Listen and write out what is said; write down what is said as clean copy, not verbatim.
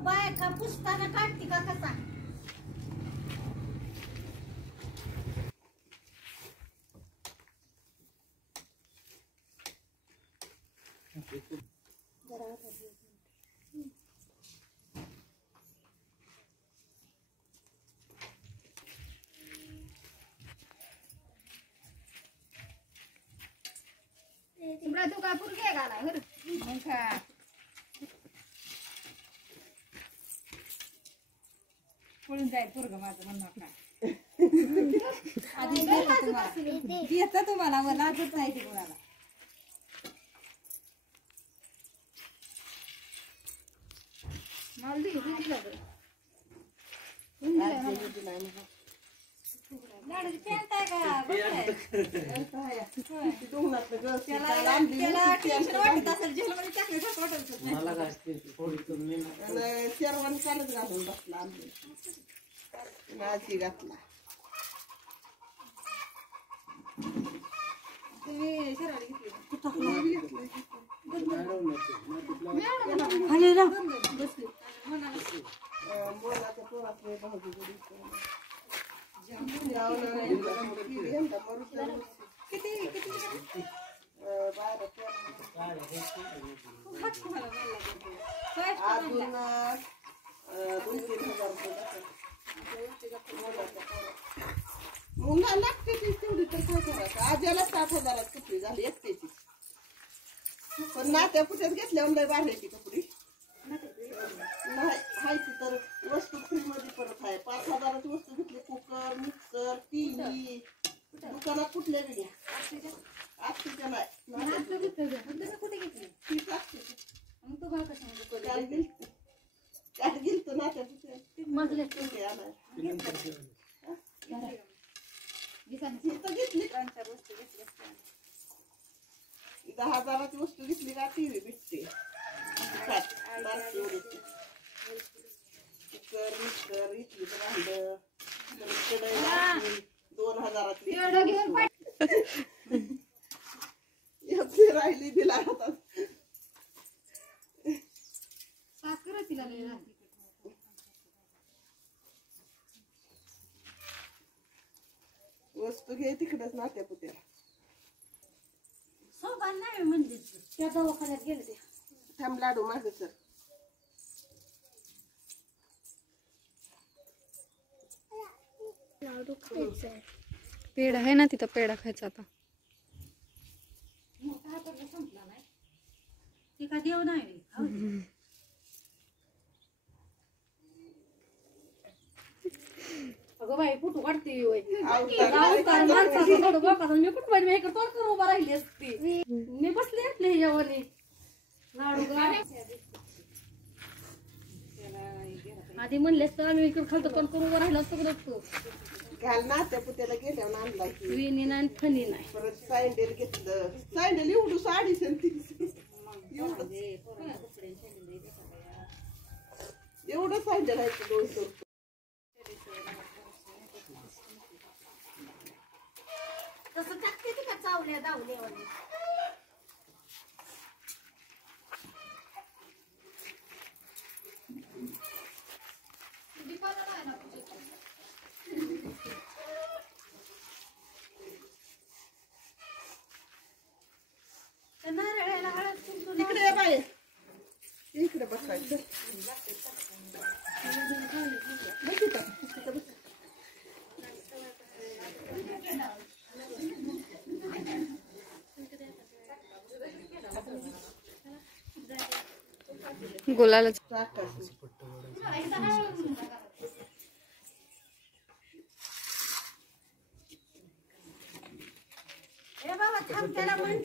बायका पुसताना काढते का कसा तुमरा तू का पुरगे गाला हर मग खा पळून जाईल पोरग माझं म्हणणं काय आधी देता तुम्हाला मला लाजत नाही ते कोणाला माल लाडू पेंट आहे का वाटत असेल जेलमध्ये टाकले वाटत मला काय शेरवानी चालत घालून बसला आजी घातला तुम्ही शेरवानी घेतली बोलाच्या पोरातले भाऊजी किती अजून 2-3 हजार मुला लागते ती तेवढी तर काय करायचं आज्याला 7,000 कपडे झाली एकट्याची पण नात्या पुट्यात घेतल्यावर लय बाहेरची कपडे नाही खायची तर वस्तू फ्री मध्ये परत आहे 5,000ची वस्तू घेतली कुकर मिक्सर टीव्ही दुकानात कुठल्या गेल्या आजच्या नाही कुठे घेतली तीच असते मग तू भाव कसं त्यात गेलतो नात्या पुट्यात मजले घेतली 10,000ची वस्तू घेतली का टीव्ही भेटते कुकर मिक्सर इथली भांड 2,000ची राहिली दिला आता साखर तिला वस्तू घे तिकडच नात्या पुत्याला सोबत नाही म्हणजे त्या दवाखान्यात गेले ते थांब लाडू माग सर लाडू खायचा पेढा आहे ना तिथं पेढा खायचा आता संपला नाही ते का देव नाही अगं बाई कुठं वाटते मी कुठं मी तोड करून उभा राहिली असती मी बसले आपले यावरी लाडू आधी म्हणलेस तर आम्ही इकडे खालतो पण करून उभा राहिलो असतो नसतो घाल नात्या पुत्याला गेल्यावर आणला की विनी नाही फनी नाही परत सँडल घेतलं सँडल एवढं 350 एवढं सँडल आहे 200 तसं टाकते ती का चावल्या दावल्यावानी नारळाला हळद कुंकू इकडे ये बाई इकडे बसायचं गुलाला ए बाबा थांब त्याला म्हण